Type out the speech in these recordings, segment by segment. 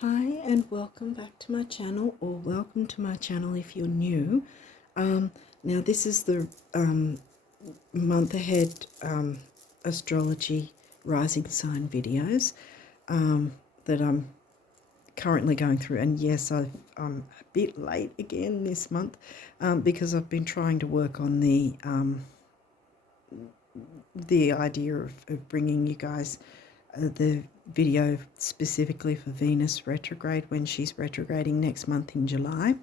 Hi and welcome back to my channel, or welcome to my channel if you're new. Now this is the month ahead astrology rising sign videos that I'm currently going through, and yes, I'm a bit late again this month because I've been trying to work on the idea of bringing you guys the video specifically for Venus retrograde when she's retrograding next month in July.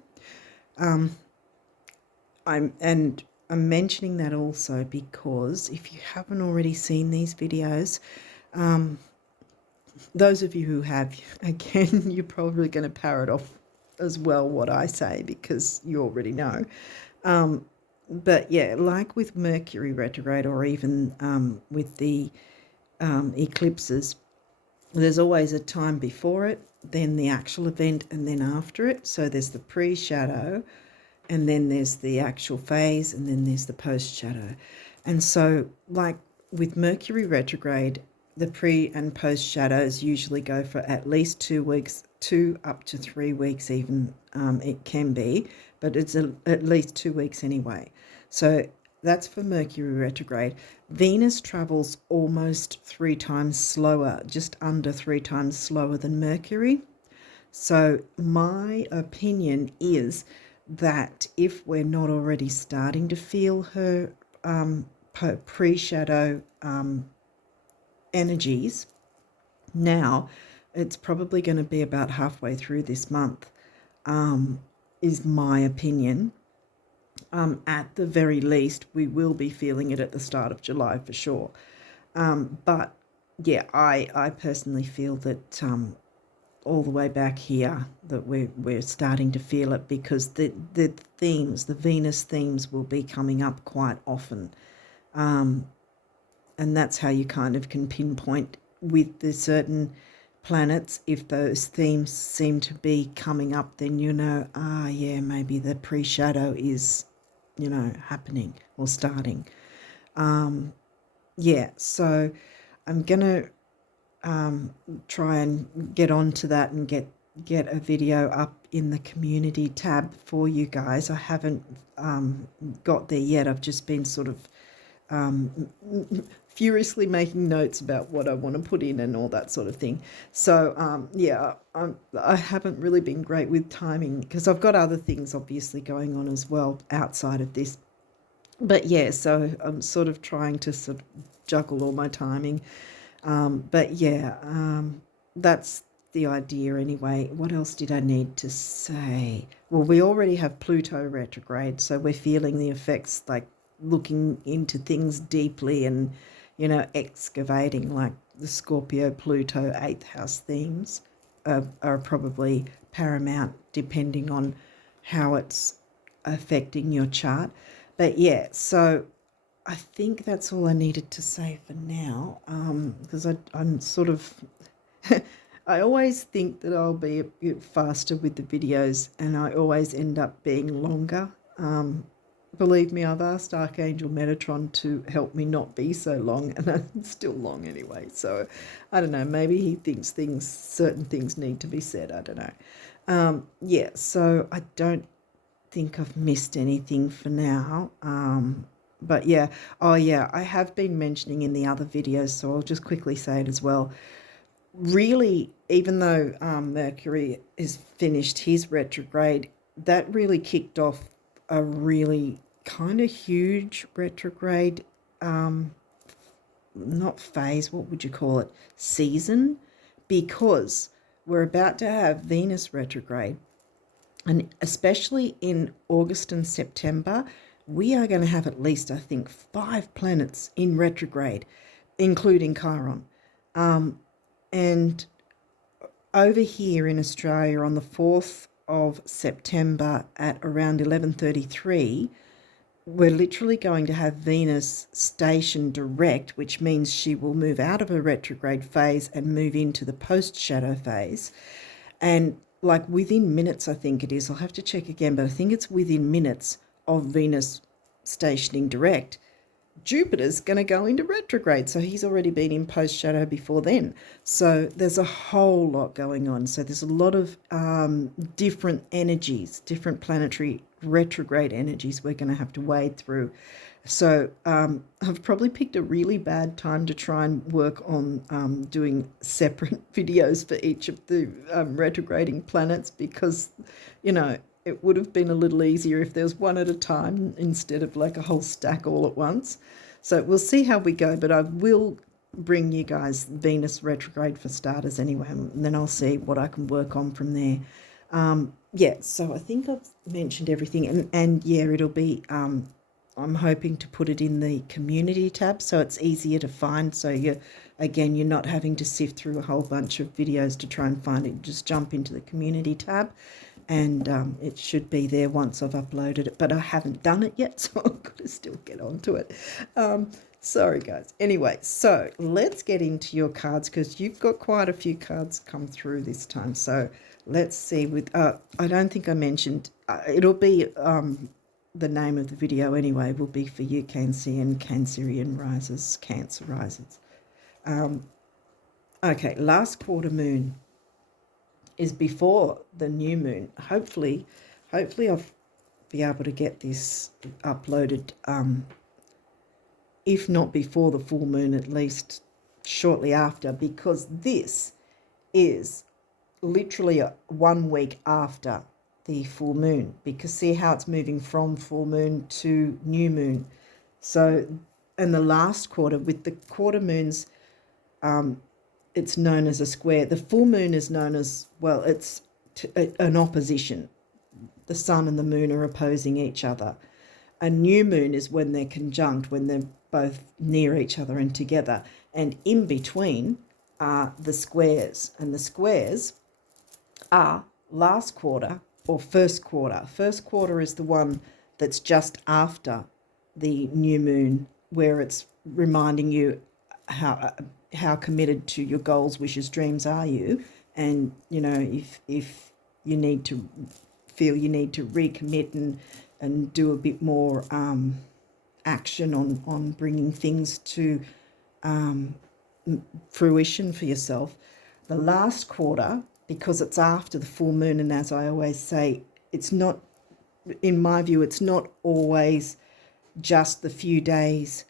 I'm mentioning that also because if you haven't already seen these videos, those of you who have, again, you're probably going to parrot off as well what I say because you already know. But yeah, like with Mercury retrograde, or even with the eclipses, there's always a time before it, then the actual event, and then after it. So there's the pre-shadow, and then there's the actual phase, and then there's the post-shadow. And so like with Mercury retrograde, the pre and post shadows usually go for at least 2 weeks, 2 up to 3 weeks even, it can be, but it's at least 2 weeks anyway. So that's for Mercury retrograde. Venus travels almost 3 times slower, just under 3 times slower than Mercury. So my opinion is that if we're not already starting to feel her pre-shadow energies now, it's probably going to be about halfway through this month, is my opinion. At the very least, we will be feeling it at the start of July for sure. But yeah, I personally feel that all the way back here that we're starting to feel it, because the themes, the Venus themes, will be coming up quite often. And that's how you kind of can pinpoint with the certain planets. If those themes seem to be coming up, then you know, yeah, maybe the pre-shadow is, happening or starting. Yeah, so I'm going to try and get onto that and get a video up in the community tab for you guys. I haven't got there yet. I've just been sort of furiously making notes about what I want to put in and all that sort of thing. So yeah, I haven't really been great with timing because I've got other things obviously going on as well outside of this. But yeah, so I'm sort of trying to sort of juggle all my timing. But yeah, that's the idea anyway. What else did I need to say? Well, we already have Pluto retrograde, so we're feeling the effects, like looking into things deeply and, excavating. Like the Scorpio Pluto 8th house themes are probably paramount depending on how it's affecting your chart. But yeah, so I think that's all I needed to say for now, because I'm sort of I always think that I'll be a bit faster with the videos, and I always end up being longer. Believe me, I've asked Archangel Metatron to help me not be so long, and I'm still long anyway. So I don't know, maybe he thinks certain things need to be said. I don't know. Yeah, so I don't think I've missed anything for now. But yeah, oh yeah, I have been mentioning in the other videos, so I'll just quickly say it as well. Really, even though Mercury is finished his retrograde, that really kicked off a really kind of huge retrograde, not phase, what would you call it, season, because we're about to have Venus retrograde. And especially in August and September, we are going to have at least, I think, 5 planets in retrograde, including Chiron. And over here in Australia on the 4th of September at around 11:33, we're literally going to have Venus station direct, which means she will move out of her retrograde phase and move into the post-shadow phase. And like within minutes, I think it is, I'll have to check again, but I think it's within minutes of Venus stationing direct, Jupiter's going to go into retrograde. So he's already been in post shadow before then. So there's a whole lot going on. So there's a lot of different energies, different planetary retrograde energies we're going to have to wade through. So I've probably picked a really bad time to try and work on doing separate videos for each of the retrograding planets, because, you know, it would have been a little easier if there was one at a time instead of like a whole stack all at once. So we'll see how we go, but I will bring you guys Venus retrograde for starters anyway, and then I'll see what I can work on from there. Yeah, so I think I've mentioned everything, and yeah, it'll be, I'm hoping to put it in the community tab so it's easier to find. So you're not having to sift through a whole bunch of videos to try and find it. Just jump into the community tab, and it should be there once I've uploaded it. But I haven't done it yet, so I've got to still get onto it. Sorry, guys. Anyway, so let's get into your cards, because you've got quite a few cards come through this time. So let's see. With I don't think I mentioned, it'll be the name of the video anyway will be for you Cancean, Cancerian risers, Cancer risers. Okay, last quarter moon is before the new moon. Hopefully I'll be able to get this uploaded, if not before the full moon, at least shortly after, because this is literally 1 week after the full moon, because see how it's moving from full moon to new moon. So, and the last quarter with the quarter moons, it's known as a square. The full moon is known as, well, it's an opposition. The sun and the moon are opposing each other. A new moon is when they're conjunct, when they're both near each other and together. And in between are the squares. And the squares are last quarter or first quarter. First quarter is the one that's just after the new moon, where it's reminding you how committed to your goals, wishes, dreams are you. And, you know, if you need to feel you need to recommit and do a bit more action on bringing things to fruition for yourself. The last quarter, because it's after the full moon, and as I always say, it's not, in my view, it's not always just the few days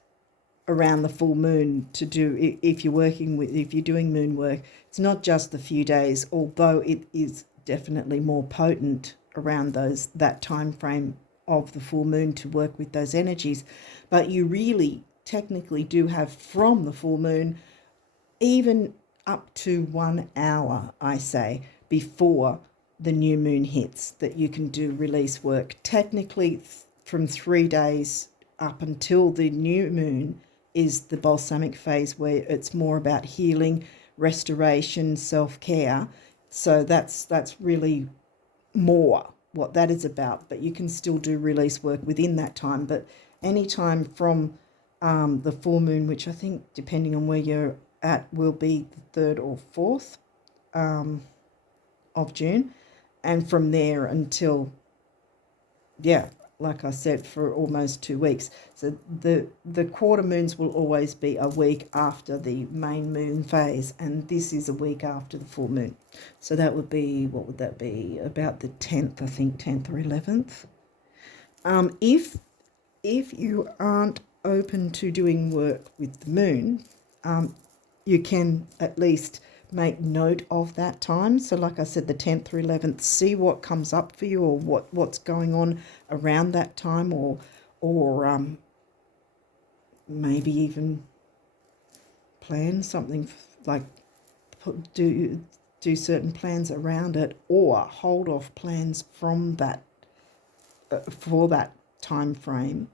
around the full moon to do, if you're doing moon work, it's not just the few days, although it is definitely more potent around that time frame of the full moon to work with those energies. But you really technically do have from the full moon even up to 1 hour, I say, before the new moon hits, that you can do release work. Technically, from 3 days up until the new moon is the balsamic phase, where it's more about healing, restoration, self-care. So that's really more what that is about. But you can still do release work within that time. But any time from the full moon, which I think, depending on where you're at, will be the 3rd or 4th of June, and from there until, yeah, like I said, for almost 2 weeks. So the quarter moons will always be a week after the main moon phase, and this is a week after the full moon. So that would be, what would that be? About the 10th, I think, 10th or 11th. If you aren't open to doing work with the moon, you can at least make note of that time. So like I said, the 10th or 11th, see what comes up for you, or what's going on around that time, or maybe even plan something, like do certain plans around it, or hold off plans from that for that time frame,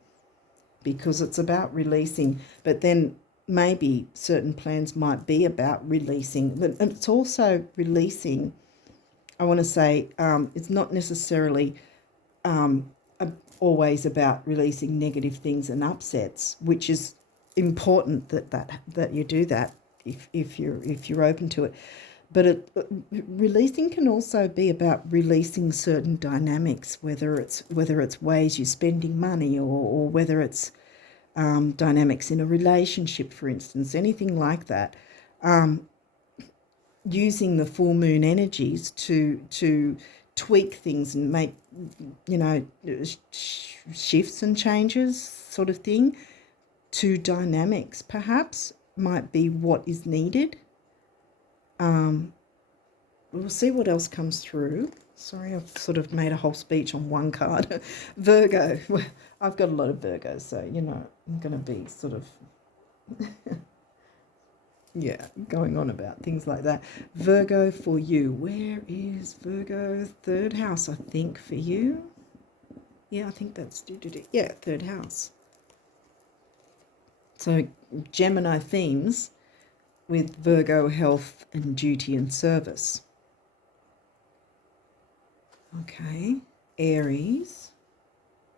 because it's about releasing. But then maybe certain plans might be about releasing, but it's also releasing, I want to say, it's not necessarily always about releasing negative things and upsets, which is important that you do that if you're open to it. But releasing can also be about releasing certain dynamics, whether it's ways you're spending money, or whether it's dynamics in a relationship, for instance, anything like that. Using the full moon energies to tweak things and make, shifts and changes, sort of thing, to dynamics perhaps might be what is needed. We'll see what else comes through. Sorry, I've sort of made a whole speech on one card. Virgo. I've got a lot of Virgos, so, I'm going to be sort of, going on about things like that. Virgo for you. Where is Virgo? Third house, I think, for you. Yeah, I think that's, third house. So Gemini themes with Virgo health and duty and service. Okay, Aries.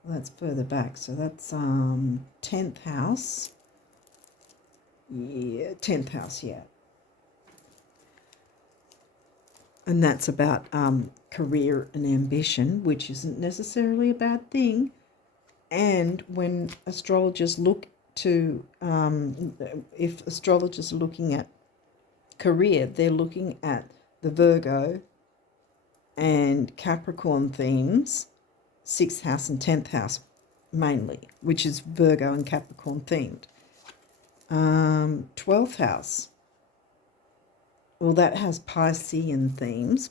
Well, that's further back, so that's 10th house. Yeah, 10th house, yeah. And that's about career and ambition, which isn't necessarily a bad thing. And when astrologers look to, if astrologers are looking at career, they're looking at the Virgo and Capricorn themes, 6th house and 10th house mainly, which is Virgo and Capricorn themed. 12th house, well, that has Pisces themes,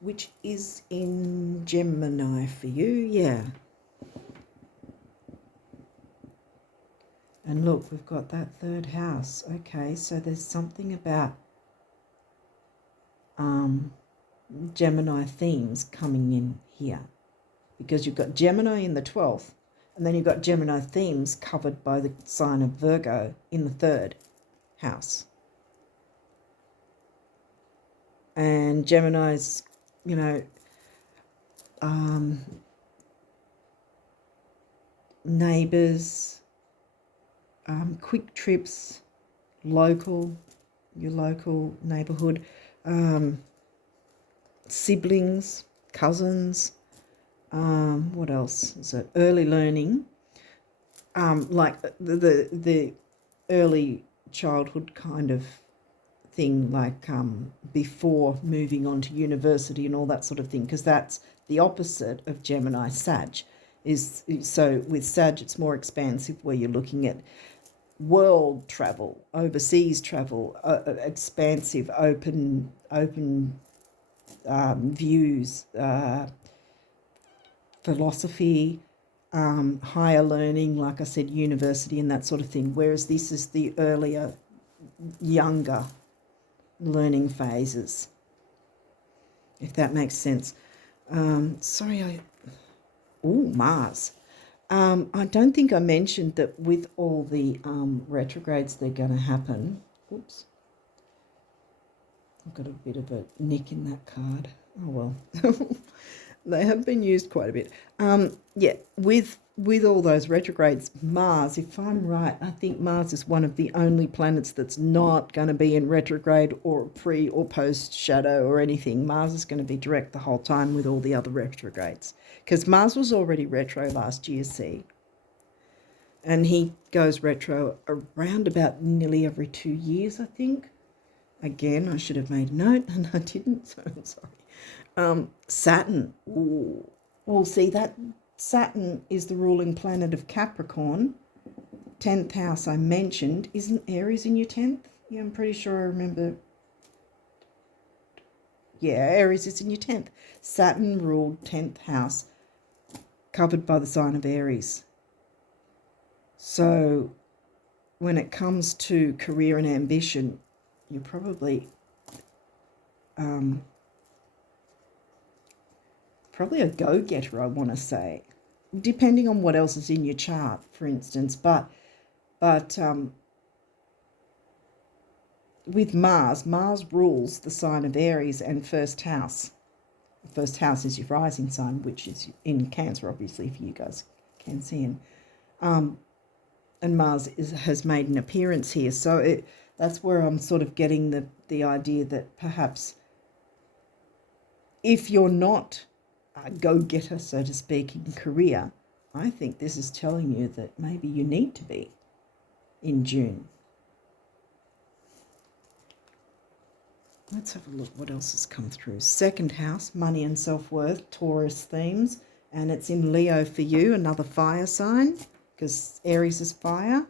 which is in Gemini for you, yeah. And look, we've got that third house. Okay, so there's something about Gemini themes coming in here, because you've got Gemini in the 12th, and then you've got Gemini themes covered by the sign of Virgo in the third house. And Gemini's, neighbours, quick trips, your local neighbourhood, siblings, cousins, what else is it? Early learning, like the early childhood kind of thing, like before moving on to university and all that sort of thing, because that's the opposite of Gemini Sag. So with Sag, it's more expansive, where you're looking at world travel, overseas travel, expansive, open views, philosophy, higher learning, like I said, university and that sort of thing. Whereas this is the earlier, younger learning phases, if that makes sense. Mars. I don't think I mentioned that with all the retrogrades that are going to happen. Oops. I've got a bit of a nick in that card. Oh, well. They have been used quite a bit. With all those retrogrades, Mars, if I'm right, I think Mars is one of the only planets that's not going to be in retrograde or pre or post shadow or anything. Mars is going to be direct the whole time with all the other retrogrades, because Mars was already retro last year, see? And he goes retro around about nearly every 2 years, I think. Again, I should have made a note, and I didn't, so I'm sorry. Saturn. Ooh. Well, see, that Saturn is the ruling planet of Capricorn. 10th house I mentioned. Isn't Aries in your 10th? Yeah, I'm pretty sure I remember. Yeah, Aries is in your 10th. Saturn ruled 10th house, covered by the sign of Aries. So when it comes to career and ambition, you're probably a go-getter, I want to say, depending on what else is in your chart, for instance. But with Mars rules the sign of Aries and first house. The first house is your rising sign, which is in Cancer, obviously, for you guys, Cancean. And Mars has made an appearance here. So that's where I'm sort of getting the idea that perhaps if you're not a go-getter, so to speak, in career, I think this is telling you that maybe you need to be in June. Let's have a look what else has come through. Second house, money and self-worth, Taurus themes, and it's in Leo for you, another fire sign, because Aries is fire.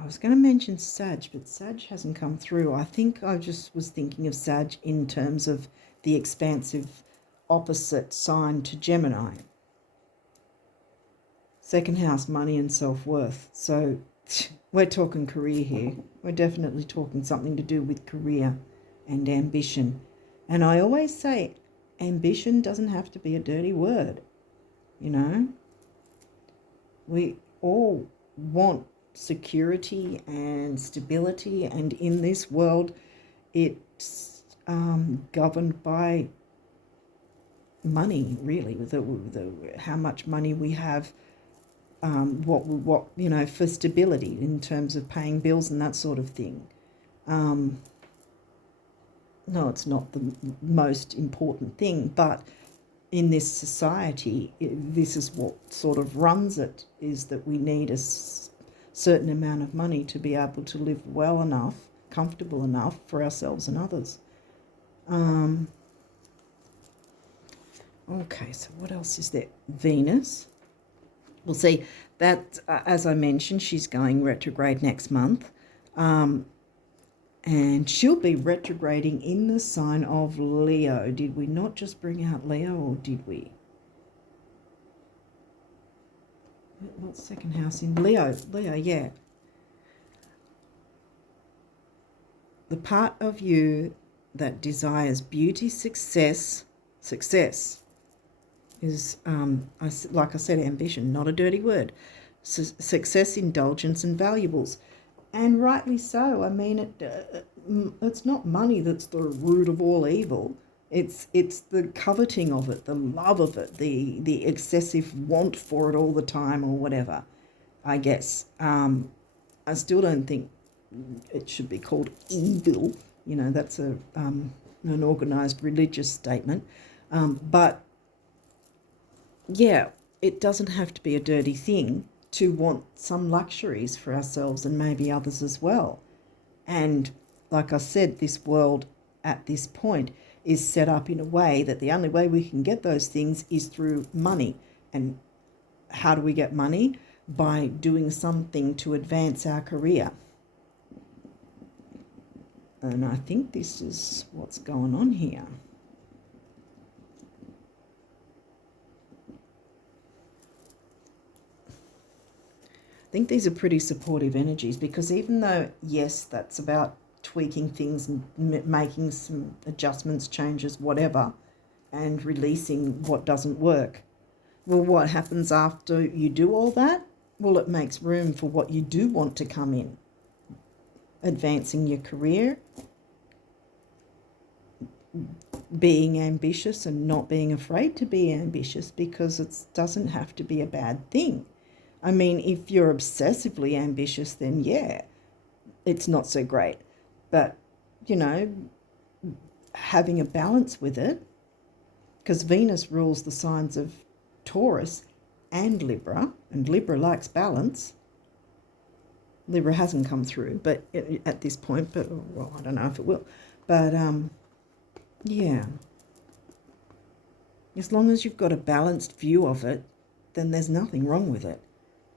I was going to mention Sag, but Sag hasn't come through. I think I just was thinking of Sag in terms of the expansive opposite sign to Gemini. Second house, money and self-worth. So we're talking career here. We're definitely talking something to do with career and ambition. And I always say ambition doesn't have to be a dirty word, you know. We all want security and stability, and in this world it's governed by money, really, with how much money we have, what you know, for stability in terms of paying bills and that sort of thing. No, it's not the most important thing, but in this society, this is what sort of runs it, is that we need a certain amount of money to be able to live well enough, comfortable enough for ourselves and others. Okay, so what else is there? Venus. We'll see that, as I mentioned, she's going retrograde next month. And she'll be retrograding in the sign of Leo. Did we not just bring out Leo, or did we? What's second house in Leo? Leo, yeah. The part of you that desires beauty, success is, like I said, ambition, not a dirty word. Success, indulgence, and valuables. And rightly so. I mean, it's not money that's the root of all evil. It's the coveting of it, the love of it, the excessive want for it all the time, or whatever, I guess. I still don't think it should be called evil. You know, that's an organised religious statement. But, yeah, it doesn't have to be a dirty thing to want some luxuries for ourselves and maybe others as well. And like I said, this world at this point is set up in a way that the only way we can get those things is through money. And how do we get money? By doing something to advance our career. And I think this is what's going on here. I think these are pretty supportive energies, because even though, yes, that's about tweaking things and making some adjustments, changes, whatever, and releasing what doesn't work. Well, what happens after you do all that? Well, it makes room for what you do want to come in. Advancing your career, being ambitious and not being afraid to be ambitious, because it doesn't have to be a bad thing. I mean, if you're obsessively ambitious, then yeah, it's not so great. But, you know, having a balance with it, because Venus rules the signs of Taurus and Libra likes balance. Libra hasn't come through, but at this point, but, well, I don't know if it will. But, yeah, as long as you've got a balanced view of it, then there's nothing wrong with it.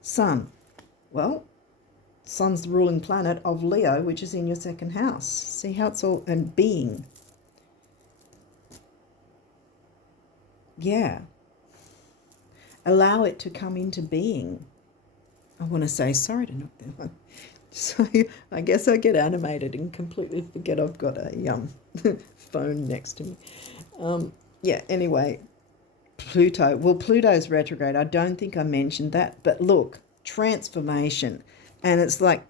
Sun. Well, Sun's the ruling planet of Leo, which is in your second house. See how it's all, and being. Yeah. Allow it to come into being. I want to say, sorry to knock that one. So I guess I get animated and completely forget I've got a phone next to me. Yeah, anyway. Pluto. Well, Pluto's retrograde. I don't think I mentioned that, but look, transformation. And it's like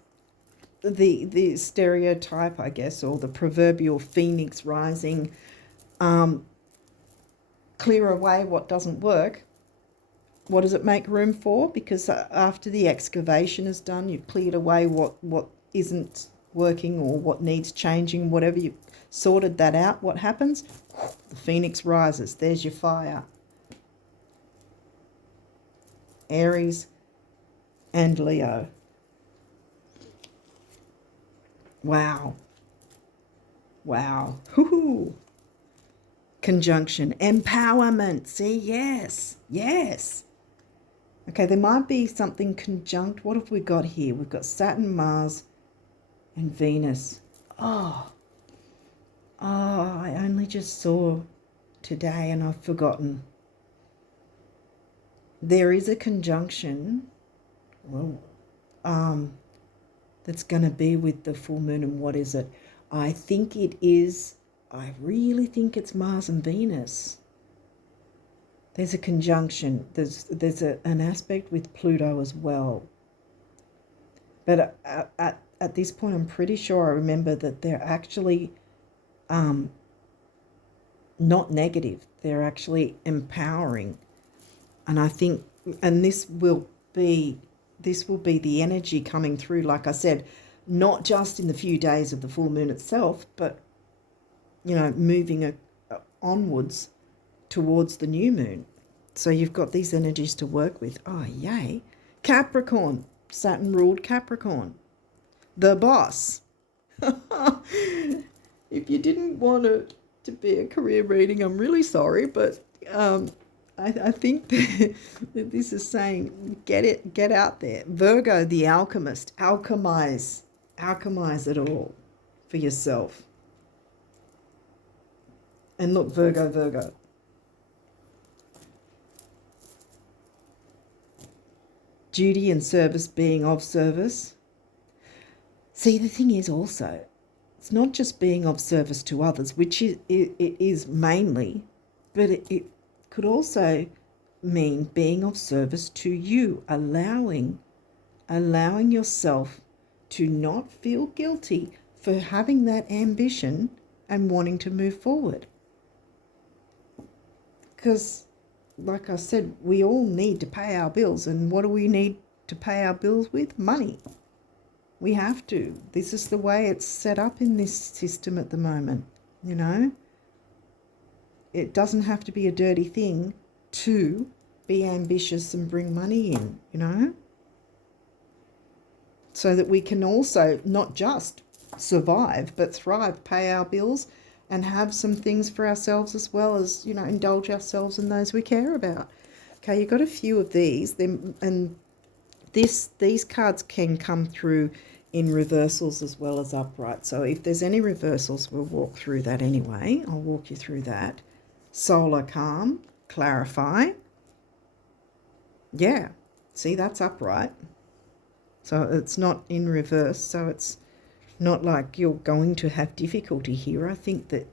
the stereotype, I guess, or the proverbial phoenix rising. Clear away what doesn't work. What does it make room for? Because after the excavation is done, you've cleared away what isn't working or what needs changing, whatever, you've sorted that out. What happens? The phoenix rises. There's your fire. Aries and Leo. Wow. Wow. Hoo-hoo. Conjunction. Empowerment. See, yes. Yes. Okay, there might be something conjunct. What have we got here? We've got Saturn, Mars, and Venus. Oh, I only just saw today and I've forgotten. There is a conjunction, well, that's going to be with the full moon, and what is it? I really think it's Mars and Venus. There's a conjunction. There's an aspect with Pluto as well. But at this point, I'm pretty sure I remember that they're actually not negative. They're actually empowering. And I think, and this will be the energy coming through, like I said, not just in the few days of the full moon itself, but, moving onwards towards the new moon. So you've got these energies to work with. Oh, yay. Capricorn. Saturn ruled Capricorn. The boss. If you didn't want it to be a career reading, I'm really sorry, but I think that this is saying get out there. Virgo, the alchemist. Alchemize it all for yourself. And look, Virgo. Duty and service, being of service. See, the thing is also, it's not just being of service to others, which it is mainly, but it could also mean being of service to you, allowing yourself to not feel guilty for having that ambition and wanting to move forward. Because, like I said, we all need to pay our bills. And what do we need to pay our bills with? Money. We have to. This is the way it's set up in this system at the moment, It doesn't have to be a dirty thing to be ambitious and bring money in, So that we can also not just survive, but thrive, pay our bills, and have some things for ourselves as well as, indulge ourselves and those we care about. Okay, you've got a few of these, and these cards can come through in reversals as well as upright. So if there's any reversals, we'll walk through that anyway. I'll walk you through that. Solar calm, clarify. Yeah, see, that's upright. So it's not in reverse, so it's not like you're going to have difficulty here. I think that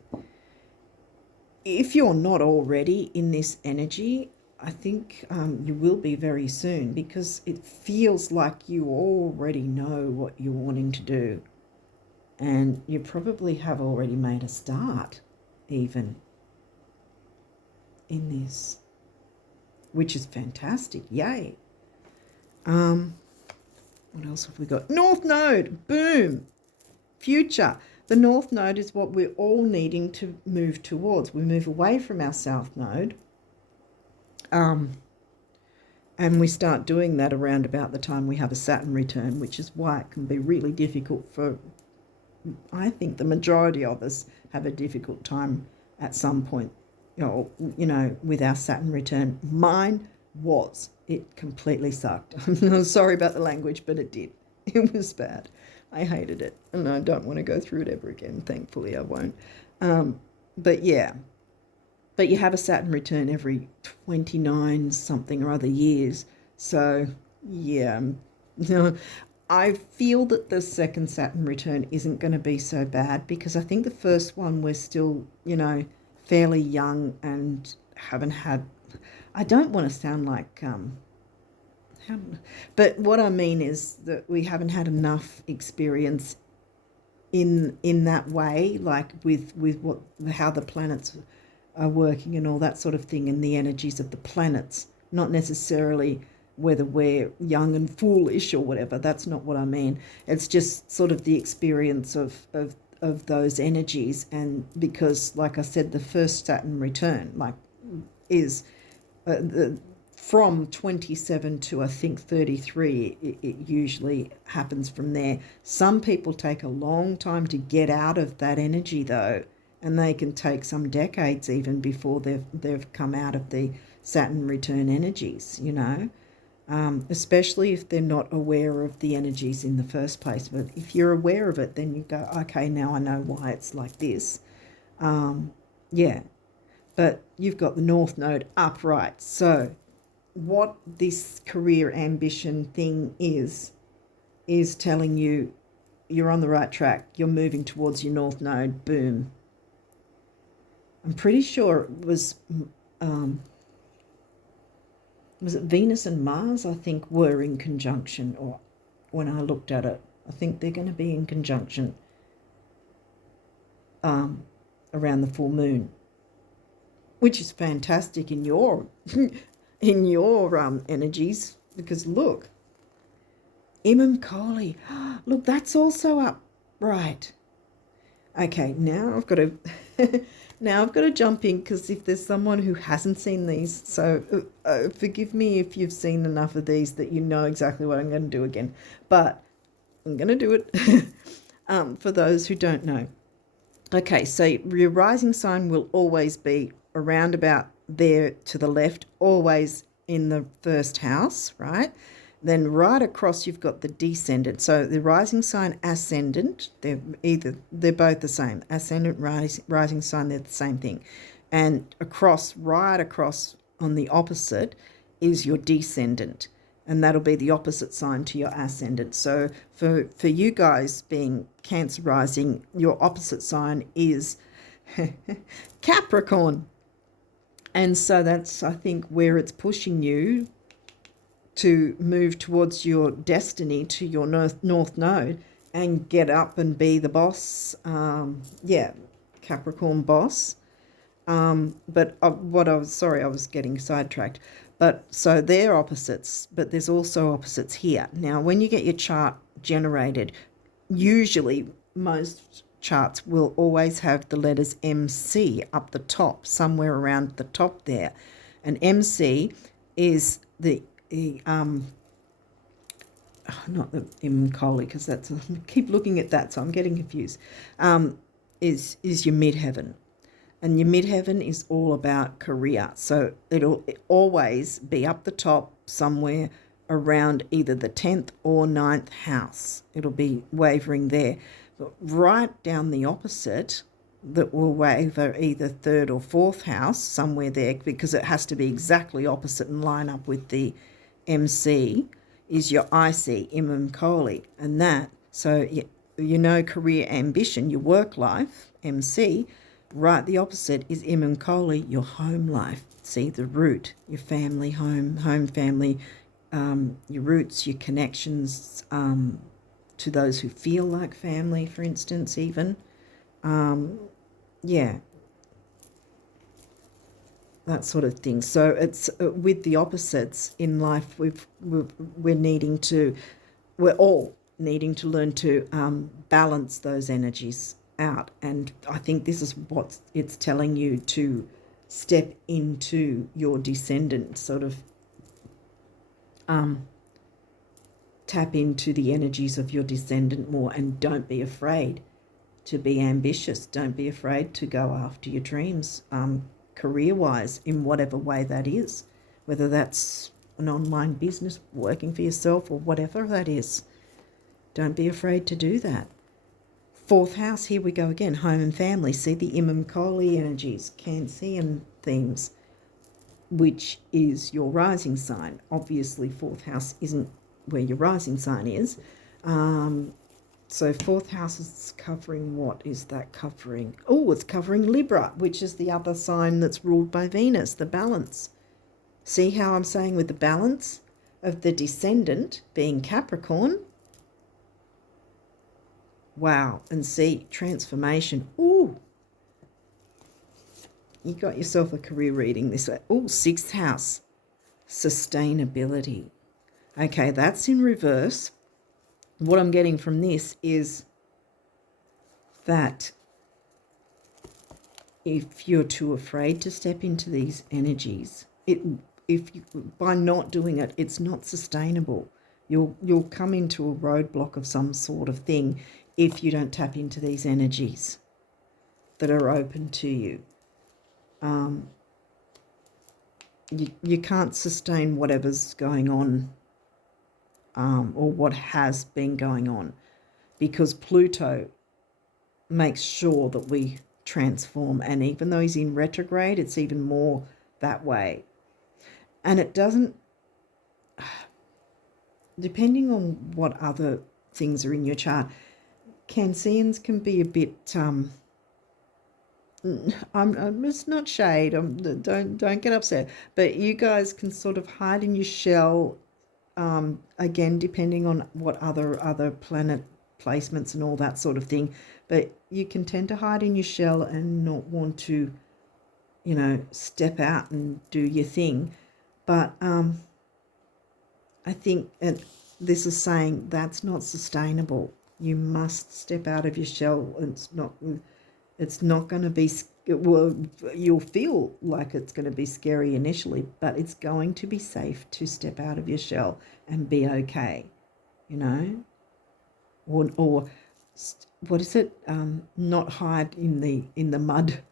if you're not already in this energy, I think you will be very soon, because it feels like you already know what you're wanting to do. And you probably have already made a start even in this, which is fantastic. Yay. What else have we got? North Node. Boom. Future. The North Node is what we're all needing to move towards. We move away from our South Node. And we start doing that around about the time we have a Saturn return, which is why it can be really difficult for, I think the majority of us have a difficult time at some point, with our Saturn return. Mine was. It completely sucked. I'm sorry about the language, but it did. It was bad. I hated it, and I don't want to go through it ever again. Thankfully, I won't. But yeah. But you have a Saturn return every 29 something or other years. So, yeah. I feel that the second Saturn return isn't going to be so bad, because I think the first one we're still, fairly young and haven't had... I don't want to sound like... but what I mean is that we haven't had enough experience in that way, like with how the planets are working and all that sort of thing, and the energies of the planets, not necessarily whether we're young and foolish or whatever. That's not what I mean. It's just sort of the experience of those energies. And because, like I said, the first Saturn return is from 27 to I think 33, it usually happens from there. Some people take a long time to get out of that energy though, and they can take some decades even before they've come out of the Saturn return energies, you know. Especially if they're not aware of the energies in the first place. But if you're aware of it, then you go, okay, now I know why it's like this. Yeah, but you've got the North Node upright. So what this career ambition thing is telling you you're on the right track. You're moving towards your North Node. Boom. I'm pretty sure it was it Venus and Mars, I think, were in conjunction, or when I looked at it. I think they're going to be in conjunction around the full moon, which is fantastic in your in your energies, because look, Imam Kohli, look, that's also up right. Okay, now I've got to jump in, because if there's someone who hasn't seen these, so forgive me if you've seen enough of these that you know exactly what I'm going to do again, but I'm going to do it for those who don't know. Okay, so your rising sign will always be around about there to the left, always in the first house, right? Then right across you've got the descendant. So the rising sign, ascendant, they're both the same. Ascendant, rising sign, they're the same thing. And right across on the opposite is your descendant. And that'll be the opposite sign to your ascendant. So for you guys being Cancer rising, your opposite sign is Capricorn. And so that's, I think, where it's pushing you to move towards your destiny, to your North Node, and get up and be the boss. Capricorn boss. But I was getting sidetracked. But so they're opposites, but there's also opposites here. Now, when you get your chart generated, usually most charts will always have the letters MC up the top, somewhere around the top there. And MC is not the Imkoli, because that's, I keep looking at that, so I'm getting confused, is your midheaven. And your midheaven is all about career. So it'll always be up the top somewhere around either the 10th or 9th house. It'll be wavering there. But right down the opposite, that will waver either 3rd or 4th house, somewhere there, because it has to be exactly opposite and line up with the MC, is your IC, Imam Kohli. And that, so you know, career ambition, your work life, MC. Right, the opposite is Imam Kohli, your home life. See, the root, your family, home family, your roots, your connections to those who feel like family, for instance, even. That sort of thing. So it's with the opposites in life, we're all needing to learn to balance those energies out. And I think this is what it's telling you, to step into your descendant, sort of tap into the energies of your descendant more, and don't be afraid to be ambitious. Don't be afraid to go after your dreams, career-wise, in whatever way that is, whether that's an online business, working for yourself, or whatever that is. Don't be afraid to do that. 4th house, here we go again, home and family. See the Imam Kohli energies, Cancean themes, which is your rising sign. Obviously, 4th house isn't where your rising sign is. So 4th house is covering, what is that covering? Oh, it's covering Libra, which is the other sign that's ruled by Venus, the balance. See how I'm saying with the balance of the descendant being Capricorn? Wow. And see, transformation. Ooh. You got yourself a career reading this way. Oh, 6th house. Sustainability. Okay, that's in reverse. What I'm getting from this is that if you're too afraid to step into these energies, if you, by not doing it, it's not sustainable. You'll come into a roadblock of some sort of thing if you don't tap into these energies that are open to you. You can't sustain whatever's going on, or what has been going on, because Pluto makes sure that we transform. And even though he's in retrograde, it's even more that way. And it doesn't, depending on what other things are in your chart, Canceans can be a bit, it's not shade, don't get upset, but you guys can sort of hide in your shell, again, depending on what other planet placements and all that sort of thing, but you can tend to hide in your shell and not want to, step out and do your thing. But I think this is saying that's not sustainable. You must step out of your shell. It's not going to be, well, you'll feel like it's going to be scary initially, but it's going to be safe to step out of your shell and be okay, or what is it? Not hide in the mud,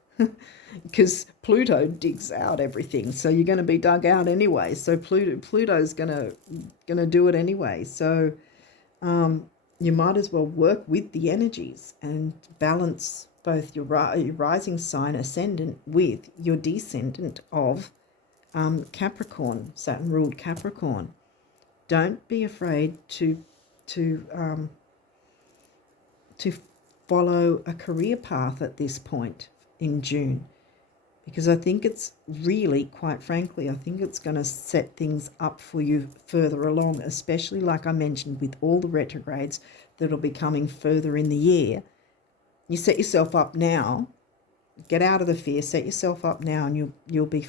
because Pluto digs out everything. So you're going to be dug out anyway. So Pluto's gonna do it anyway. So you might as well work with the energies and balance both your rising sign ascendant with your descendant of Capricorn, Saturn ruled Capricorn. Don't be afraid to follow a career path at this point in June, because I think it's really, quite frankly, I think it's going to set things up for you further along, especially like I mentioned with all the retrogrades that'll be coming further in the year. You set yourself up now, get out of the fear, set yourself up now, and you'll be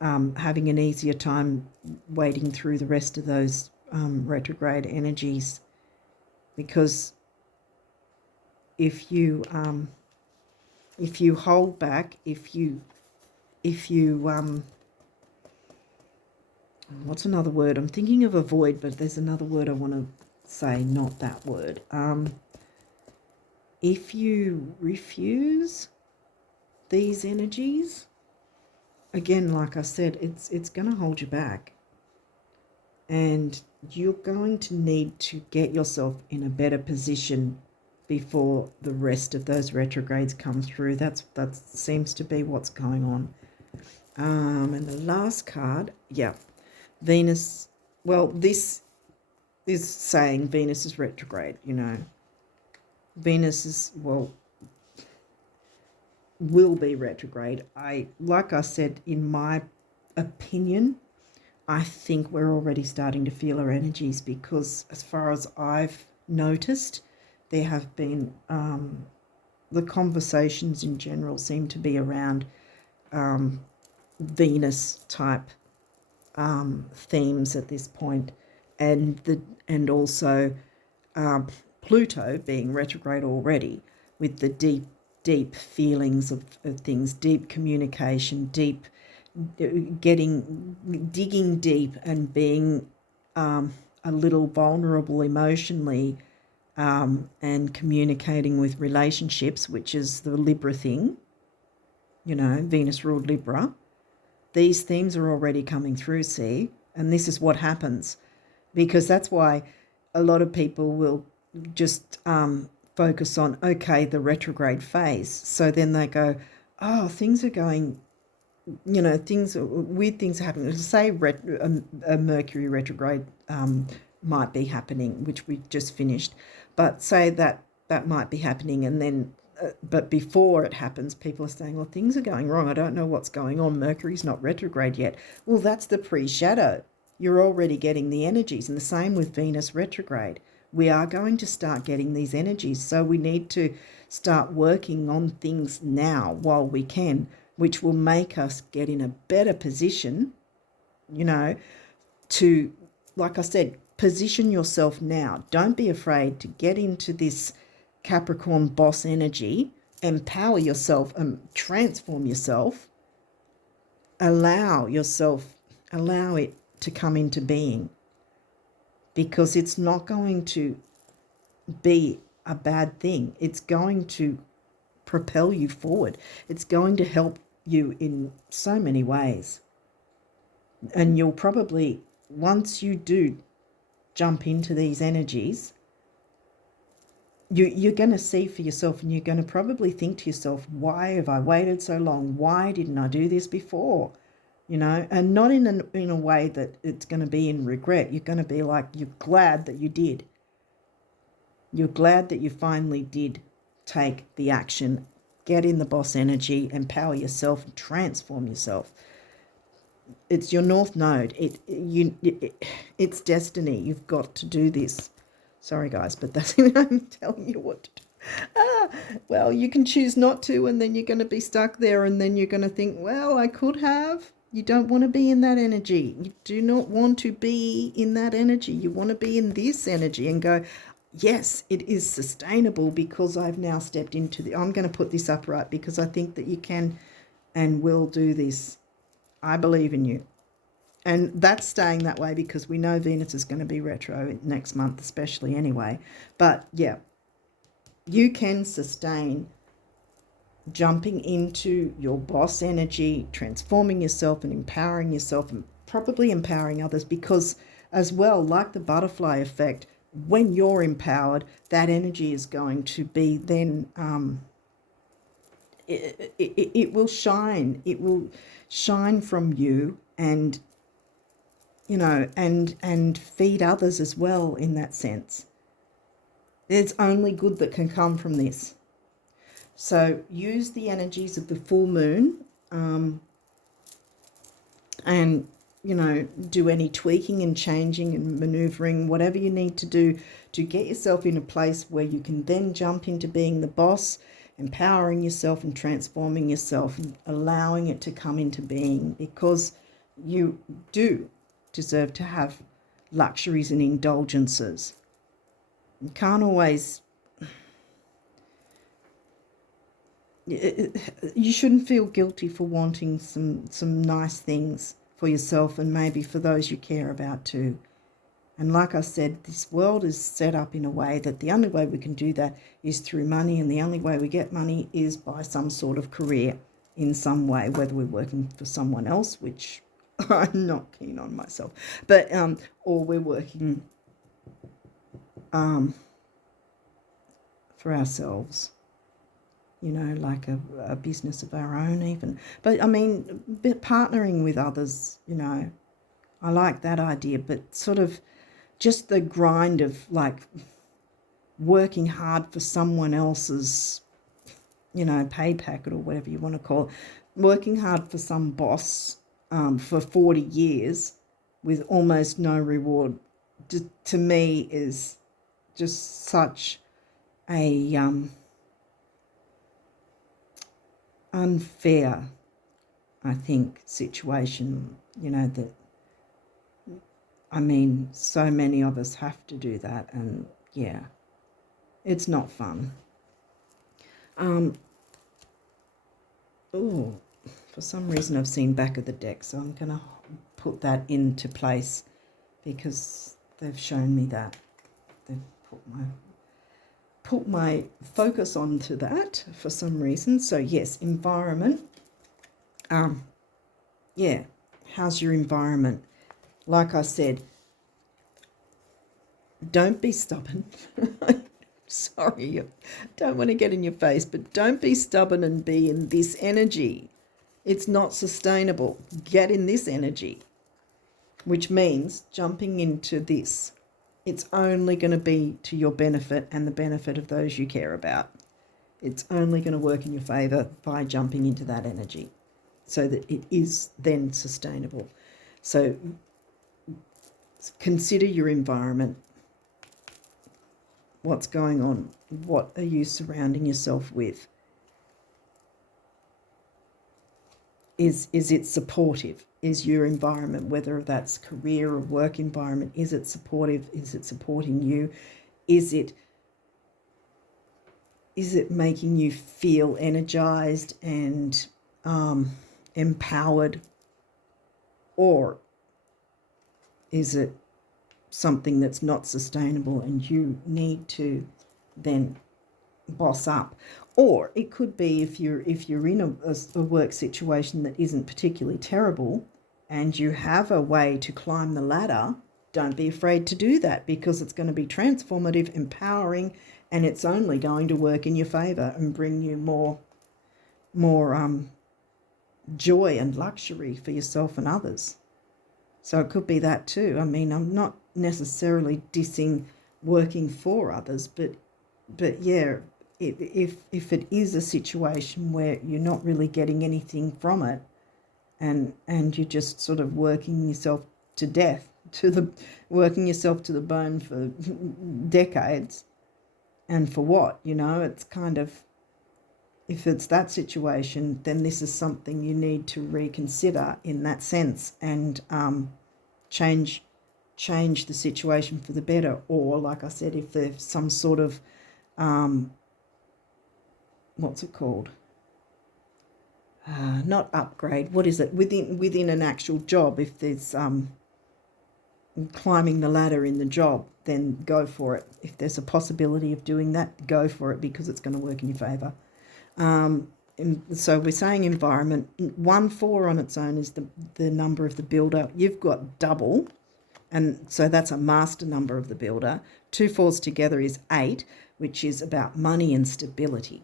having an easier time wading through the rest of those retrograde energies. Because if you hold back, if you what's another word? I'm thinking of avoid, but there's another word I want to say, not that word. If you refuse these energies, again, like I said, it's going to hold you back. And you're going to need to get yourself in a better position before the rest of those retrogrades come through. That seems to be what's going on. And the last card, Venus. Well, this is saying Venus is retrograde, Venus is, will be retrograde. Like I said, in my opinion, I think we're already starting to feel her energies, because as far as I've noticed, there have been the conversations in general seem to be around Venus type themes at this point, and also Pluto being retrograde already, with the deep feelings of things, deep communication, deep digging deep and being a little vulnerable emotionally, and communicating with relationships, which is the Libra thing, Venus ruled Libra. These themes are already coming through, see, and this is what happens, because that's why a lot of people will just focus on, the retrograde phase. So then they go, oh, things are going, weird things are happening. Say a Mercury retrograde might be happening, which we just finished, but say that might be happening, and then but before it happens, people are saying, well, things are going wrong, I don't know what's going on, Mercury's not retrograde yet. Well, that's the pre-shadow. You're already getting the energies, and the same with Venus retrograde. We are going to start getting these energies, so we need to start working on things now while we can, which will make us get in a better position, to, like I said, position yourself now. Don't be afraid to get into this Capricorn boss energy, empower yourself and transform yourself, allow it to come into being, because it's not going to be a bad thing. It's going to propel you forward. It's going to help you in so many ways. And you'll probably, once you do jump into these energies, you're going to see for yourself, and you're going to probably think to yourself, why have I waited so long? Why didn't I do this before? And not in a way that it's going to be in regret. You're going to be like, you're glad that you did. You're glad that you finally did take the action, get in the boss energy, empower yourself, and transform yourself. It's your North Node. It's destiny. You've got to do this. Sorry, guys, but that's I'm telling you what to do. Well, you can choose not to, and then you're going to be stuck there, and then you're going to think, well, I could have. You don't want to be in that energy. You do not want to be in that energy. You want to be in this energy and go, yes, it is sustainable because I've now stepped into I'm going to put this upright because I think that you can and will do this. I believe in you. And that's staying that way because we know Venus is going to be retro next month, especially anyway. But yeah, you can sustain jumping into your boss energy, transforming yourself and empowering yourself, and probably empowering others, because as well, like the butterfly effect, when you're empowered, that energy is going to be then it will shine. It will shine from you, and and feed others as well in that sense. There's only good that can come from this. So use the energies of the full moon, and do any tweaking and changing and maneuvering, whatever you need to do to get yourself in a place where you can then jump into being the boss, empowering yourself and transforming yourself and allowing it to come into being, because you do deserve to have luxuries and indulgences. You can't always, you shouldn't feel guilty for wanting some nice things for yourself and maybe for those you care about too. And like I said, this world is set up in a way that the only way we can do that is through money, and the only way we get money is by some sort of career in some way, whether we're working for someone else, which I'm not keen on myself, but or we're working for ourselves, like a business of our own even. But I mean, partnering with others, I like that idea, but sort of just the grind of like working hard for someone else's, pay packet or whatever you want to call it, working hard for some boss for 40 years with almost no reward, to me is just such a unfair, I think, situation, that, I mean, so many of us have to do that, and yeah, it's not fun. For some reason I've seen back of the deck, so I'm going to put that into place because they've shown me that. They've put my focus onto that for some reason. So yes, environment. Yeah, how's your environment? Like I said, don't be stubborn. Sorry, I don't want to get in your face, but don't be stubborn and be in this energy. It's not sustainable. Get in this energy, which means jumping into this. It's only going to be to your benefit and the benefit of those you care about. It's only going to work in your favour by jumping into that energy so that it is then sustainable. So consider your environment. What's going on? What are you surrounding yourself with? Is it supportive? Is your environment, whether that's career or work environment, is it supportive? Is it supporting you? Is it making you feel energized and empowered Or is it something that's not sustainable and you need to then boss up? Or it could be if you're in a work situation that isn't particularly terrible and you have a way to climb the ladder, don't be afraid to do that, because it's going to be transformative, empowering, and it's only going to work in your favour and bring you more joy and luxury for yourself and others. So it could be that too. I mean, I'm not necessarily dissing working for others, but yeah, if it is a situation where you're not really getting anything from it, and you're just sort of working yourself to death, working yourself to the bone for decades, and for what? It's kind of, if it's that situation, then this is something you need to reconsider in that sense, and change the situation for the better. Or, like I said, if there's some sort of what's it called? Not upgrade. What is it? Within an actual job, if there's climbing the ladder in the job, then go for it. If there's a possibility of doing that, go for it, because it's going to work in your favour. So we're saying environment. 1-4 on its own is the number of the builder. You've got double, and so that's a master number of the builder. 2 4s together is 8, which is about money and stability.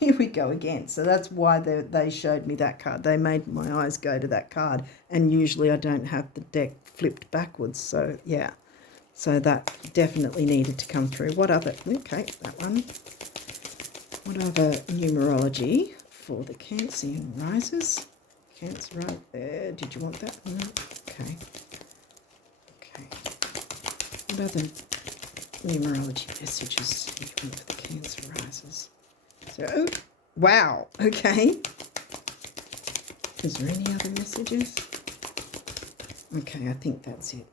Here we go again. So that's why they showed me that card. They made my eyes go to that card, and usually I don't have the deck flipped backwards. So yeah, so that definitely needed to come through. What other? Okay, that one. What other numerology for the Cancean risers? Cancer right there. Did you want that? No. Okay. Okay. What other numerology messages do you want for the Cancer risers? So, wow. Okay. Is there any other messages? Okay, I think that's it.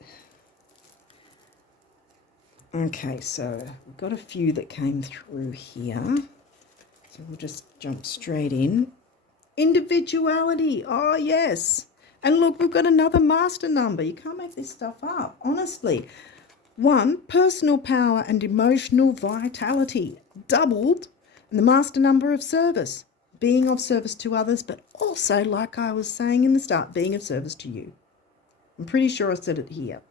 Okay, so we've got a few that came through here. So we'll just jump straight in. Individuality. Oh, yes. And look, we've got another master number. You can't make this stuff up, honestly. 1, personal power and emotional vitality. Doubled. And the master number of service. Being of service to others, but also, like I was saying in the start, being of service to you. I'm pretty sure I said it here.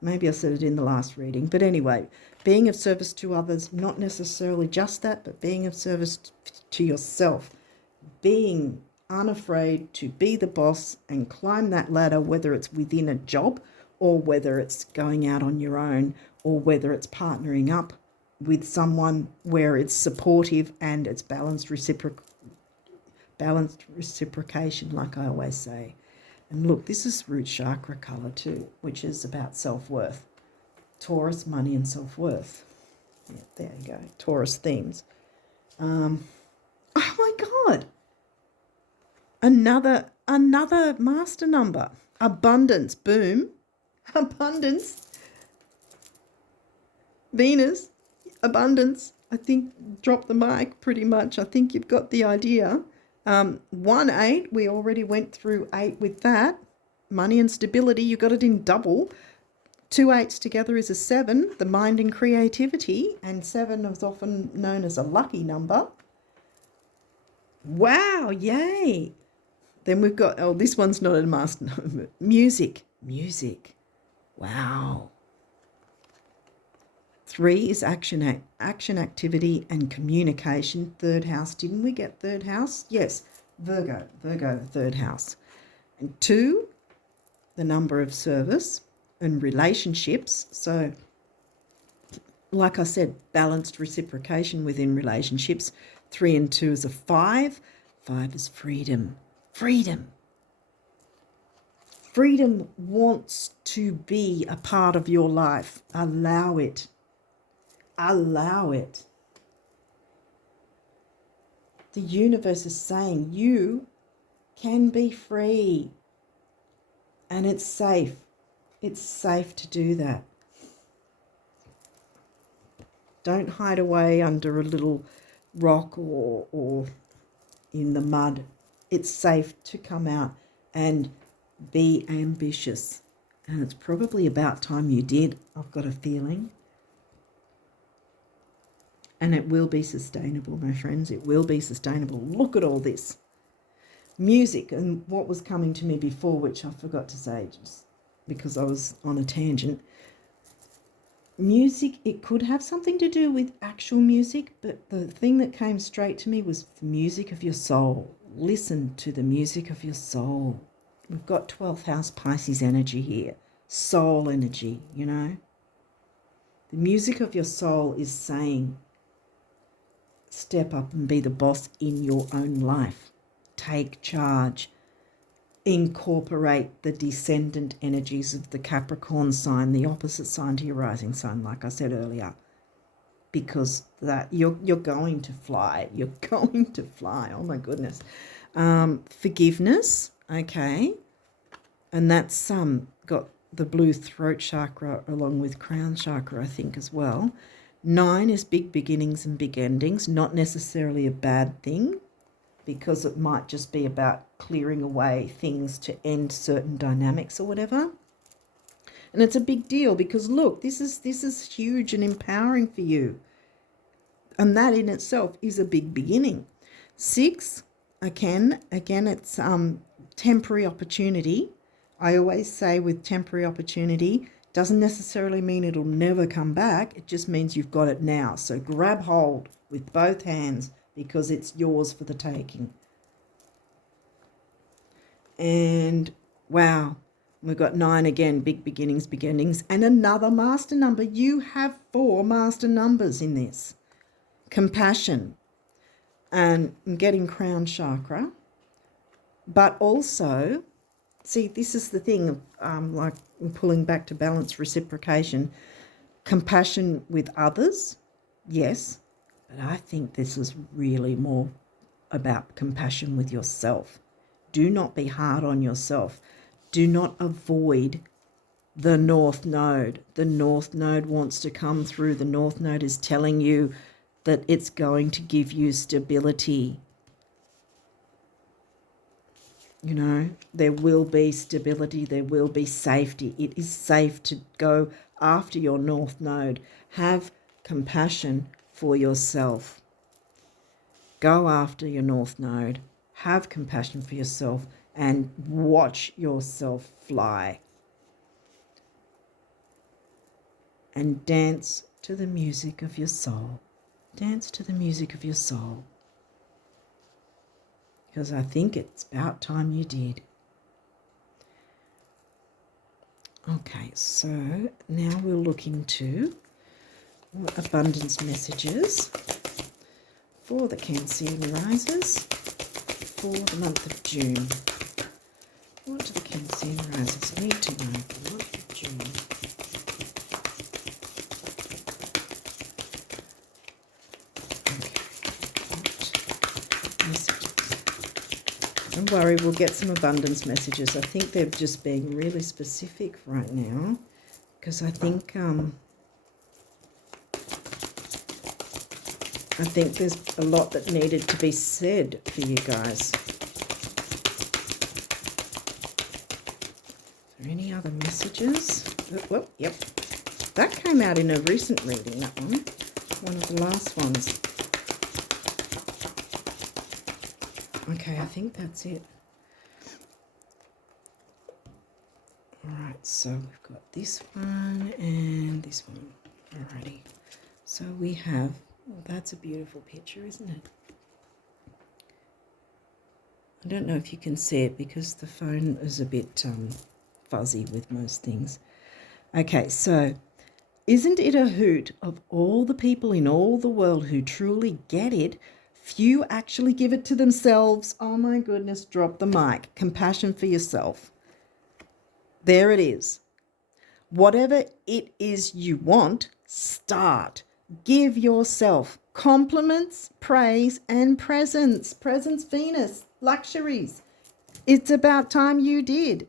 Maybe I said it in the last reading. But anyway, being of service to others, not necessarily just that, but being of service to yourself. Being unafraid to be the boss and climb that ladder, whether it's within a job or whether it's going out on your own or whether it's partnering up with someone where it's supportive and it's balanced reciprocation, like I always say. And look, this is root chakra colour too, which is about self-worth. Taurus, money and self-worth. Yeah, there you go. Taurus themes. Oh my God. Another master number. Abundance. Boom. Abundance. Venus. Abundance. I think drop the mic pretty much. I think you've got the idea. 1-8, we already went through 8 with that. Money and stability, you got it in double. 2 8s together is a 7, the mind and creativity, and 7 is often known as a lucky number. Wow, yay. Then we've got, oh, this one's not a master number. Music. Wow. 3 is action, activity and communication. 3rd house. Didn't we get 3rd house? Yes, Virgo, 3rd house. And 2, the number of service and relationships. So, like I said, balanced reciprocation within relationships. 3 and 2 is a 5. 5 is freedom. Freedom wants to be a part of your life. Allow it. The universe is saying you can be free, and it's safe. It's safe to do that. Don't hide away under a little rock or in the mud. It's safe to come out and Be ambitious. And it's probably about time you did, I've got a feeling. And it will be sustainable, my friends. It will be sustainable. Look at all this. Music, and what was coming to me before, which I forgot to say just because I was on a tangent. Music, it could have something to do with actual music, but the thing that came straight to me was the music of your soul. Listen to the music of your soul. We've got 12th house Pisces energy here. Soul energy, you know. The music of your soul is saying, step up and be the boss in your own life. Take charge. Incorporate the descendant energies of the Capricorn sign, the opposite sign to your rising sign, like I said earlier, because that you're going to fly. You're going to fly. Oh my goodness. Forgiveness, okay, and that's got the blue throat chakra along with crown chakra, I think, as well. 9 is big beginnings and big endings, not necessarily a bad thing, because it might just be about clearing away things to end certain dynamics or whatever. And it's a big deal because, look, this is huge and empowering for you. And that in itself is a big beginning. 6, again, it's temporary opportunity. I always say with temporary opportunity, doesn't necessarily mean it'll never come back. It just means you've got it now. So grab hold with both hands, because it's yours for the taking. And wow, we've got 9 again, big beginnings, big endings, and another master number. You have 4 master numbers in this. Compassion, and I'm getting crown chakra, but also, see, this is the thing, like pulling back to balance, reciprocation, compassion with others, yes. But I think this is really more about compassion with yourself. Do not be hard on yourself. Do not avoid the North Node. The North Node wants to come through. The North Node is telling you that it's going to give you stability. You know, there will be stability. There will be safety. It is safe to go after your North Node. Have compassion for yourself. Go after your North Node. Have compassion for yourself and watch yourself fly. And dance to the music of your soul. Dance to the music of your soul. Because I think it's about time you did. Okay, so now we'll look into abundance messages for the Cancean risers for the month of June. What do the Cancean risers need to know for the month of June? Okay, messages. Don't worry, we'll get some abundance messages. I think they're just being really specific right now, because I think there's a lot that needed to be said for you guys. Are there any other messages? Oh, yep. That came out in a recent reading, that one. One of the last ones. Okay, I think that's it. All right, so we've got this one and this one. Alrighty. So we have... Well, that's a beautiful picture, isn't it? I don't know if you can see it because the phone is a bit fuzzy with most things. Okay, so isn't it a hoot of all the people in all the world who truly get it? Few actually give it to themselves. Oh my goodness, drop the mic. Compassion for yourself. There it is. Whatever it is you want, start. Give yourself compliments, praise, and presents. Presents, Venus, luxuries. It's about time you did.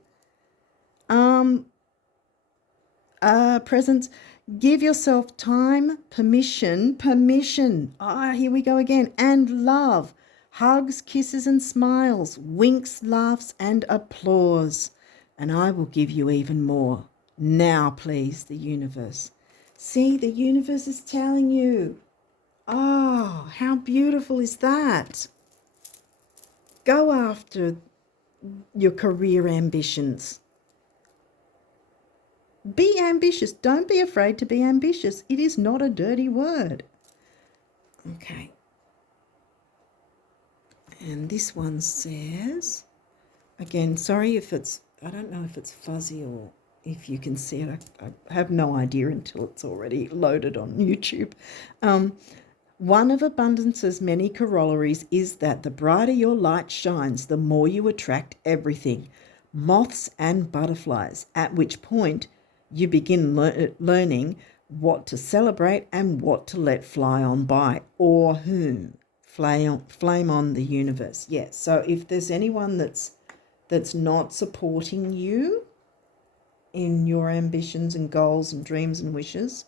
Presents. Give yourself time, permission. Here we go again. And love. Hugs, kisses, and smiles. Winks, laughs, and applause. and I will give you even more. Now, please, the universe. See, the universe is telling you. Oh, how beautiful is that? Go after your career ambitions. Be ambitious. Don't be afraid to be ambitious. It is not a dirty word. Okay. And this one says, again, sorry if it's, I don't know if it's fuzzy or if you can see it. I have no idea until it's already loaded on YouTube. One of abundance's many corollaries is that the brighter your light shines, the more you attract everything, moths and butterflies, at which point you begin learning what to celebrate and what to let fly on by, or whom. Flame on the universe. Yes, so if there's anyone that's not supporting you in your ambitions and goals and dreams and wishes,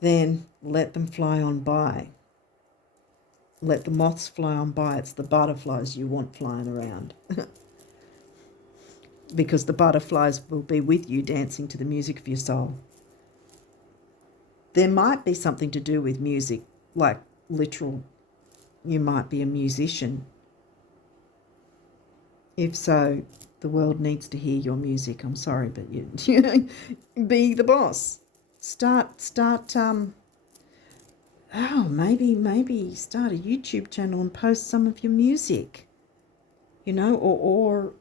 then let them fly on by. Let the moths fly on by. It's the butterflies you want flying around. Because the butterflies will be with you dancing to the music of your soul. There might be something to do with music, like literal, you might be a musician. If so, the world needs to hear your music. I'm sorry, but you know, be the boss. Start maybe start a YouTube channel and post some of your music, you know, or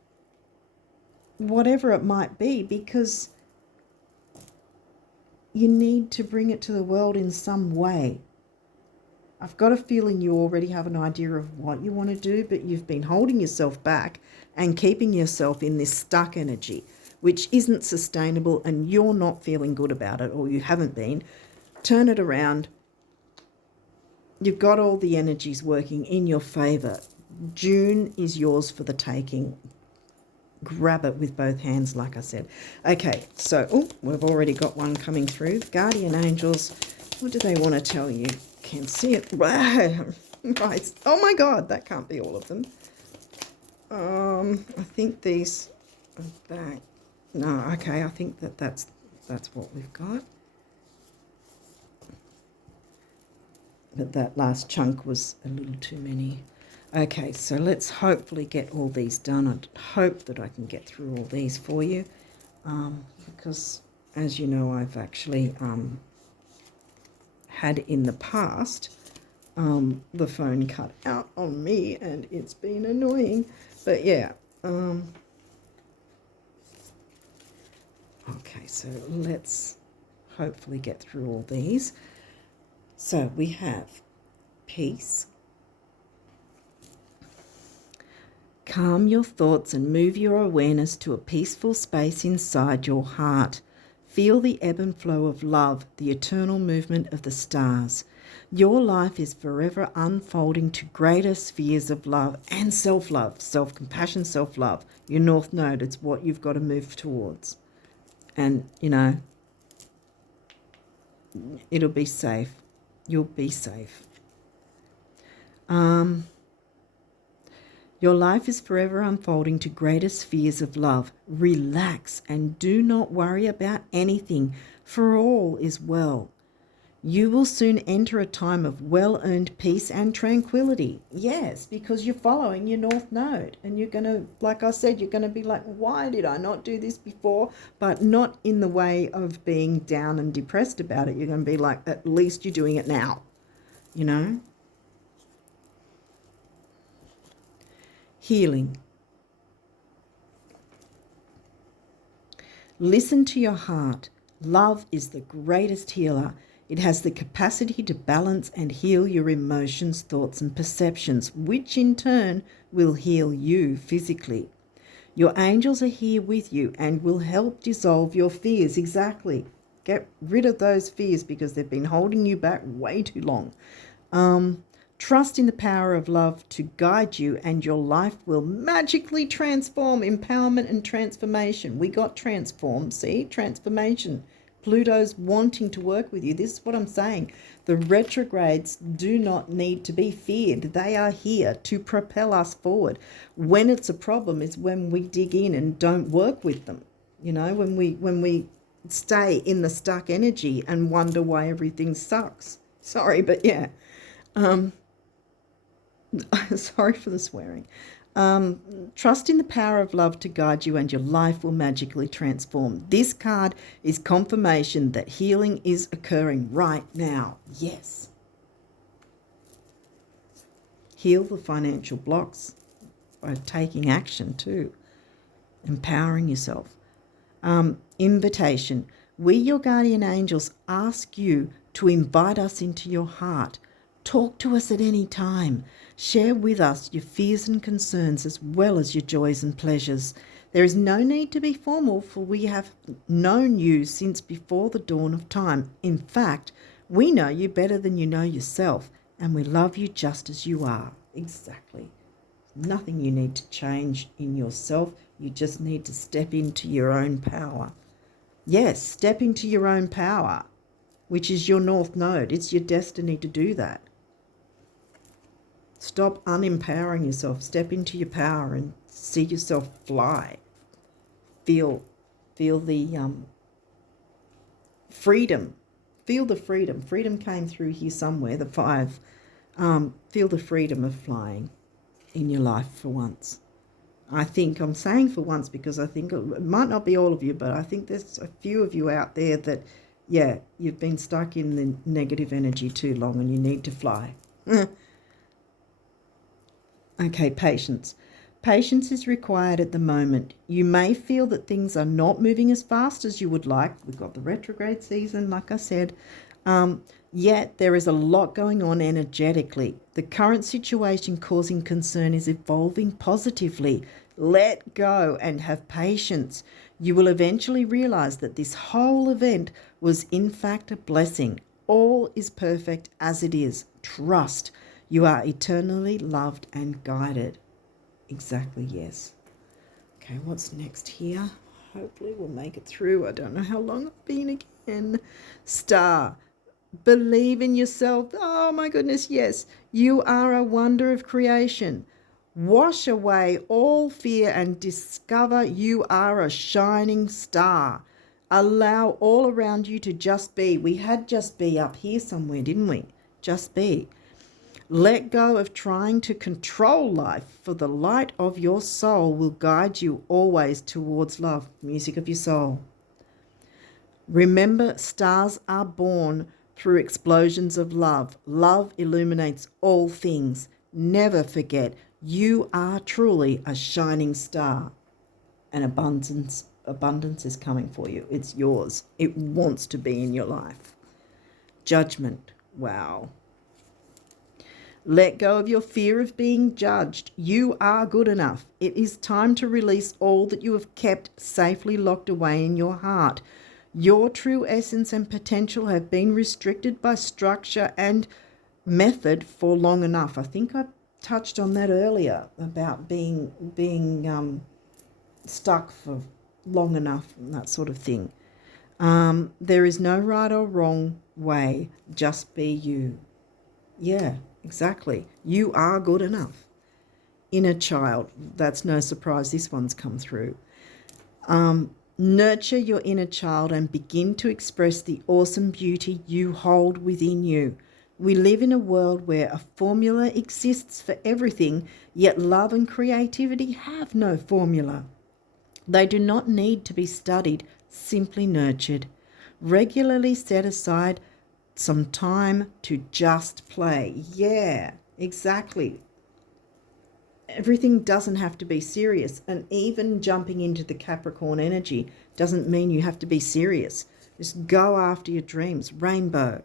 whatever it might be, because you need to bring it to the world in some way. I've got a feeling you already have an idea of what you want to do, but you've been holding yourself back and keeping yourself in this stuck energy, which isn't sustainable, and you're not feeling good about it, or you haven't been. Turn it around. You've got all the energies working in your favour. June is yours for the taking. Grab it with both hands, like I said. Okay, so we've already got one coming through. The guardian angels, what do they want to tell you? Can't see it. Right. Oh my God, that can't be all of them. I think these are back. No, okay, I think that's what we've got. But that last chunk was a little too many. Okay, so let's hopefully get all these done. I hope that I can get through all these for you, because as you know, I've actually had in the past the phone cut out on me, and it's been annoying. But yeah, okay, so let's hopefully get through all these. So we have peace. Calm your thoughts and move your awareness to a peaceful space inside your heart. Feel the ebb and flow of love, the eternal movement of the stars. Your life is forever unfolding to greater spheres of love and self-love, self-compassion, self-love. Your North Node, it's what you've got to move towards. And, you know, it'll be safe. You'll be safe. Your life is forever unfolding to greater spheres of love. Relax and do not worry about anything, for all is well. You will soon enter a time of well-earned peace and tranquility. Yes, because you're following your North Node, and you're going to, like I said, you're going to be like, why did I not do this before? But not in the way of being down and depressed about it. You're going to be like, at least you're doing it now, you know? Healing. Listen to your heart. Love is the greatest healer. It has the capacity to balance and heal your emotions, thoughts, and perceptions, which in turn will heal you physically. Your angels are here with you and will help dissolve your fears. Exactly. Get rid of those fears because they've been holding you back way too long. Trust in the power of love to guide you, and your life will magically transform. Empowerment and transformation. We got transform, see? Transformation. Pluto's wanting to work with you. This is what I'm saying. The retrogrades do not need to be feared. They are here to propel us forward. When it's a problem is when we dig in and don't work with them. You know, when we stay in the stuck energy and wonder why everything sucks. Sorry, but yeah. Sorry for the swearing. Trust in the power of love to guide you and your life will magically transform. This card is confirmation that healing is occurring right now. Yes. Heal the financial blocks by taking action too. Empowering yourself. Invitation. We, your guardian angels, ask you to invite us into your heart. Talk to us at any time. Share with us your fears and concerns as well as your joys and pleasures. There is no need to be formal, for we have known you since before the dawn of time. In fact, we know you better than you know yourself, and we love you just as you are. Exactly. Nothing you need to change in yourself. You just need to step into your own power. Yes, step into your own power, which is your North Node. It's your destiny to do that. Stop unempowering yourself. Step into your power and see yourself fly. Feel the freedom. Feel the freedom. Freedom came through here somewhere, the 5. Feel the freedom of flying in your life for once. I think I'm saying for once because I think it might not be all of you, but I think there's a few of you out there that, yeah, you've been stuck in the negative energy too long and you need to fly. Okay, patience. Patience is required at the moment. You may feel that things are not moving as fast as you would like. We've got the retrograde season, like I said. Yet there is a lot going on energetically. The current situation causing concern is evolving positively. Let go and have patience. You will eventually realize that this whole event was in fact a blessing. All is perfect as it is. Trust. You are eternally loved and guided. Exactly, yes. Okay, what's next here? Hopefully we'll make it through. I don't know how long I've been again. Star. Believe in yourself. Oh my goodness, yes. You are a wonder of creation. Wash away all fear and discover you are a shining star. Allow all around you to just be. We had just be up here somewhere, didn't we? Just be. Let go of trying to control life, for the light of your soul will guide you always towards love. Music of your soul. Remember, stars are born through explosions of love. Love illuminates all things. Never forget, you are truly a shining star. And abundance is coming for you. It's yours. It wants to be in your life. Judgment. Wow. Let go of your fear of being judged. You are good enough. It is time to release all that you have kept safely locked away in your heart. Your true essence and potential have been restricted by structure and method for long enough. I think I touched on that earlier about being stuck for long enough and that sort of thing. There is no right or wrong way. Just be you. Yeah, exactly. You are good enough. Inner child. That's no surprise. This one's come through. Nurture your inner child and begin to express the awesome beauty you hold within you. We live in a world where a formula exists for everything, yet love and creativity have no formula. They do not need to be studied, simply nurtured. Regularly set aside some time to just play. Yeah, exactly. Everything doesn't have to be serious, and even jumping into the Capricorn energy doesn't mean you have to be serious. Just go after your dreams. Rainbow.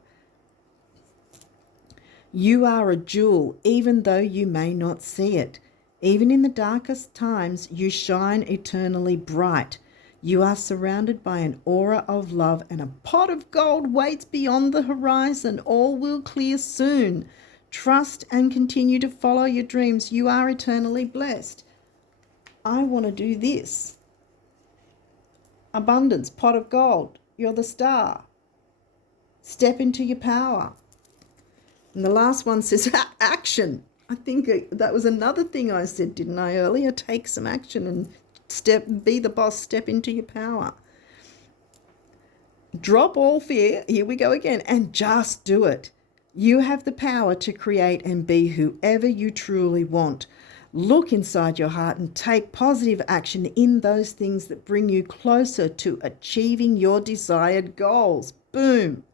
You are a jewel, even though you may not see it. Even in the darkest times, you shine eternally bright. You are surrounded by an aura of love, and a pot of gold waits beyond the horizon. All will clear soon. Trust and continue to follow your dreams. You are eternally blessed. I want to do this. Abundance, pot of gold. You're the star. Step into your power. And the last one says action. I think that was another thing I said, didn't I, earlier? Take some action and be the boss, step into your power. Drop all fear, here we go again, and just do it. You have the power to create and be whoever you truly want. Look inside your heart and take positive action in those things that bring you closer to achieving your desired goals. Boom.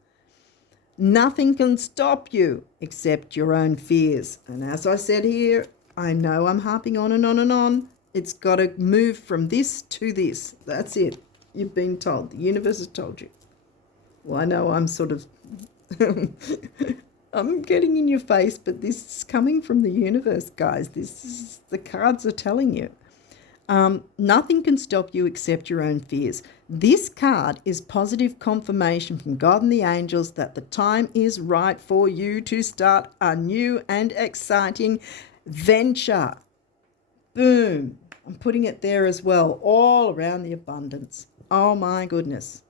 Nothing can stop you except your own fears. And as I said here, I know I'm harping on and on and on. It's got to move from this to this. That's it. You've been told. The universe has told you. Well, I know I'm sort of I'm getting in your face, but this is coming from the universe, guys. This is, the cards are telling you. Nothing can stop you except your own fears. This card is positive confirmation from God and the angels that the time is right for you to start a new and exciting venture. Boom. I'm putting it there as well, all around the abundance. Oh my goodness.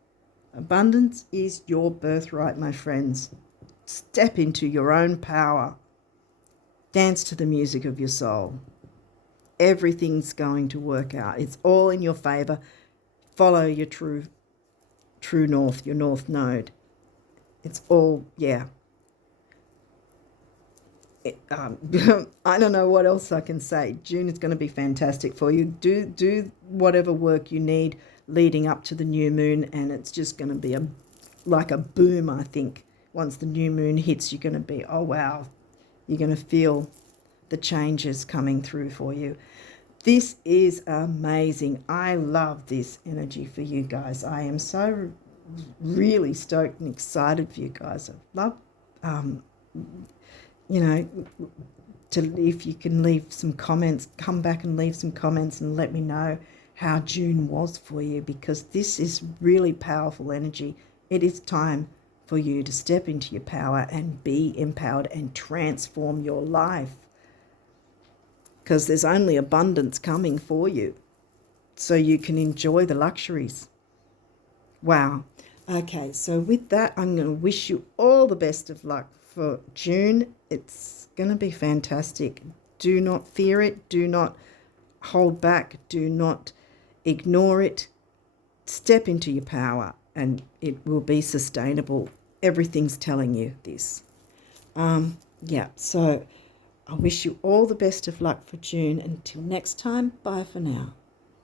Abundance is your birthright, my friends. Step into your own power. Dance to the music of your soul. Everything's going to work out. It's all in your favor. Follow your true north, your north node. It's all, yeah. I don't know what else I can say. June is going to be fantastic for you. Do whatever work you need leading up to the new moon, and it's just going to be like a boom, I think. Once the new moon hits, you're going to be, oh, wow. You're going to feel the changes coming through for you. This is amazing. I love this energy for you guys. I am so really stoked and excited for you guys. I love, if you can leave some comments, come back and leave some comments and let me know how June was for you, because this is really powerful energy. It is time for you to step into your power and be empowered and transform your life, because there's only abundance coming for you, so you can enjoy the luxuries. Wow. Okay, so with that, I'm going to wish you all the best of luck for June. It's going to be fantastic. Do not fear it. Do not hold back. Do not ignore it. Step into your power and it will be sustainable. Everything's telling you this. So I wish you all the best of luck for June. Until next time, bye for now.